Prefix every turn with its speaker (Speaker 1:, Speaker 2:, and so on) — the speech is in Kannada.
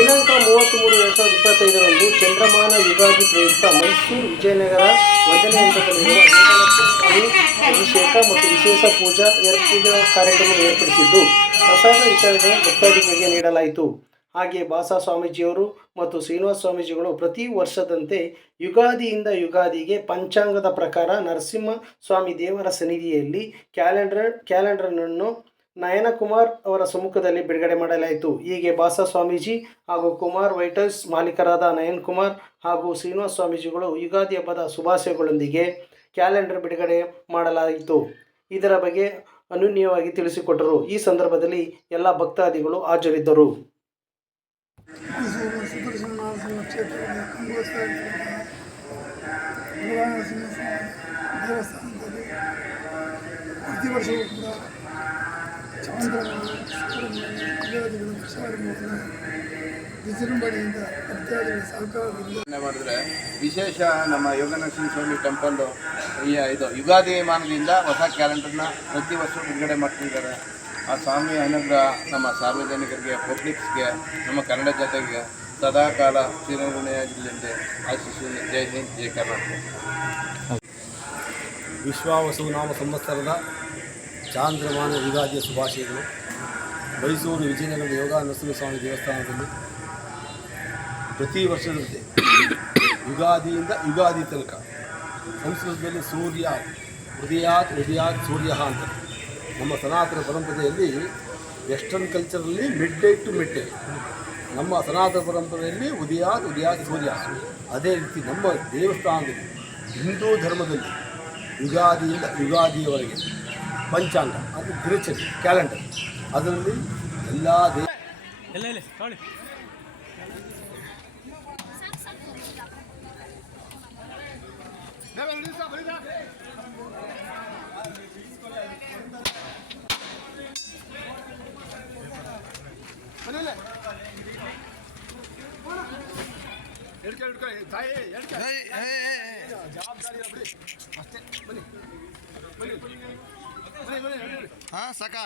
Speaker 1: ಎರಡು ಸಾವಿರದ ಇಪ್ಪತ್ತೈದರಂದು ಚಂದ್ರಮಾನ ಯುಗಾದಿ ಪ್ರಯುಕ್ತ ಮೈಸೂರು ವಿಜಯನಗರ ಒಂದನೇ ಹಂತದಲ್ಲಿರುವ ಅಭಿಷೇಕ ಮತ್ತು ವಿಶೇಷ ಪೂಜಾ ಪೂಜಾ ಕಾರ್ಯಕ್ರಮ ಏರ್ಪಡಿಸಿದ್ದು, ಪ್ರಸಾದ ವಿತರಣೆ ಭಕ್ತಾದಿಗಳಿಗೆ ನೀಡಲಾಯಿತು. ಹಾಗೆ ಬಾಸಾ ಸ್ವಾಮೀಜಿಯವರು ಮತ್ತು ಶ್ರೀನಿವಾಸ ಸ್ವಾಮೀಜಿಗಳು ಪ್ರತಿ ವರ್ಷದಂತೆ ಯುಗಾದಿಯಿಂದ ಯುಗಾದಿಗೆ ಪಂಚಾಂಗದ ಪ್ರಕಾರ ನರಸಿಂಹ ಸ್ವಾಮಿ ದೇವರ ಸನ್ನಿಧಿಯಲ್ಲಿ ಕ್ಯಾಲೆಂಡರ್ ಕ್ಯಾಲೆಂಡರನ್ನು ನಯನಕುಮಾರ್ ಅವರ ಸಮ್ಮುಖದಲ್ಲಿ ಬಿಡುಗಡೆ ಮಾಡಲಾಯಿತು. ಹೀಗೆ ಬಾಸ ಸ್ವಾಮೀಜಿ ಹಾಗೂ ಕುಮಾರ್ ವೈಟರ್ಸ್ ಮಾಲೀಕರಾದ ನಯನ್ ಕುಮಾರ್ ಹಾಗೂ ಶ್ರೀನಿವಾಸ ಸ್ವಾಮೀಜಿಗಳು ಯುಗಾದಿ ಹಬ್ಬದ ಶುಭಾಶಯಗಳೊಂದಿಗೆ ಕ್ಯಾಲೆಂಡರ್ ಬಿಡುಗಡೆ ಮಾಡಲಾಯಿತು. ಇದರ ಬಗ್ಗೆ ಅನನ್ಯವಾಗಿ ತಿಳಿಸಿಕೊಟ್ಟರು. ಈ ಸಂದರ್ಭದಲ್ಲಿ ಎಲ್ಲ ಭಕ್ತಾದಿಗಳು ಹಾಜರಿದ್ದರು.
Speaker 2: ಪ್ರತಿ ವರ್ಷವೂ ಕೂಡ ವಿಜೃಂಭಣೆಯಿಂದ ಭಕ್ತಾದಿಗಳ ಸಹಕಾರದಿಂದ
Speaker 3: ಯೋಚನೆ ಮಾಡಿದ್ರೆ ವಿಶೇಷ ನಮ್ಮ ಯೋಗನರಸಿಂಹ ಸ್ವಾಮಿ ಟೆಂಪಲ್ ಈ ಇದು ಯುಗಾದಿ ಮಾನದಿಂದ ಹೊಸ ಕ್ಯಾಲೆಂಡರ್ನ ಪ್ರತಿ ವರ್ಷ ಬಿಡುಗಡೆ ಮಾಡ್ತಿದ್ದಾರೆ. ಆ ಸ್ವಾಮಿ ಅನುಗ್ರಹ ನಮ್ಮ ಸಾರ್ವಜನಿಕರಿಗೆ ಪಬ್ಲಿಕ್ಸ್ಗೆ ನಮ್ಮ ಕನ್ನಡ ಜೊತೆಗೆ ಸದಾಕಾಲ ಚಿರಋಣಿಯಾಗಿಲ್ಲದೆ ಆಶಿಸು ಜೈ ಹಿಂದ್ ಜೈ ಕರ್ನಾಟಕ.
Speaker 4: ವಿಶ್ವ ನಾಮ ಸಂವತ್ಸರದ ಚಾಂದ್ರಮಾನ ಯುಗಾದಿಯ ಶುಭಾಶಯಗಳು. ಮೈಸೂರು ವಿಜಯನಗರದ ಯೋಗ ನರಸಿಂಹಸ್ವಾಮಿ ದೇವಸ್ಥಾನದಲ್ಲಿ ಪ್ರತಿ ವರ್ಷದಂತೆ ಯುಗಾದಿಯಿಂದ ಯುಗಾದಿ ತನಕ ಸಂಸ್ಕೃತದಲ್ಲಿ ಸೂರ್ಯ ಹೃದಯಾತ್ ಹೃದಯಾತ್ ಸೂರ್ಯ ಅಂತ. ನಮ್ಮ ಸನಾತನ ಪರಂಪರೆಯಲ್ಲಿ western ಕಲ್ಚರಲ್ಲಿ mid day to mid day ನಮ್ಮ ಸನಾತನ ಪರಂಪರೆಯಲ್ಲಿ ಉದಯಾತ್ ಉದಯಾತ್ ಸೂರ್ಯ. ಅದೇ ರೀತಿ ನಮ್ಮ ದೇವಸ್ಥಾನದಲ್ಲಿ ಹಿಂದೂ ಧರ್ಮದಲ್ಲಿ ಯುಗಾದಿಯಿಂದ ಯುಗಾದಿಯವರೆಗೆ ಪಂಚಾಂಗ ಅದು ದಿನಚರಿ ಕ್ಯಾಲೆಂಡರ್ ಅದರಲ್ಲಿ ಎಲ್ಲ ದೇ
Speaker 5: ಹಾಂ ಸಾಕ.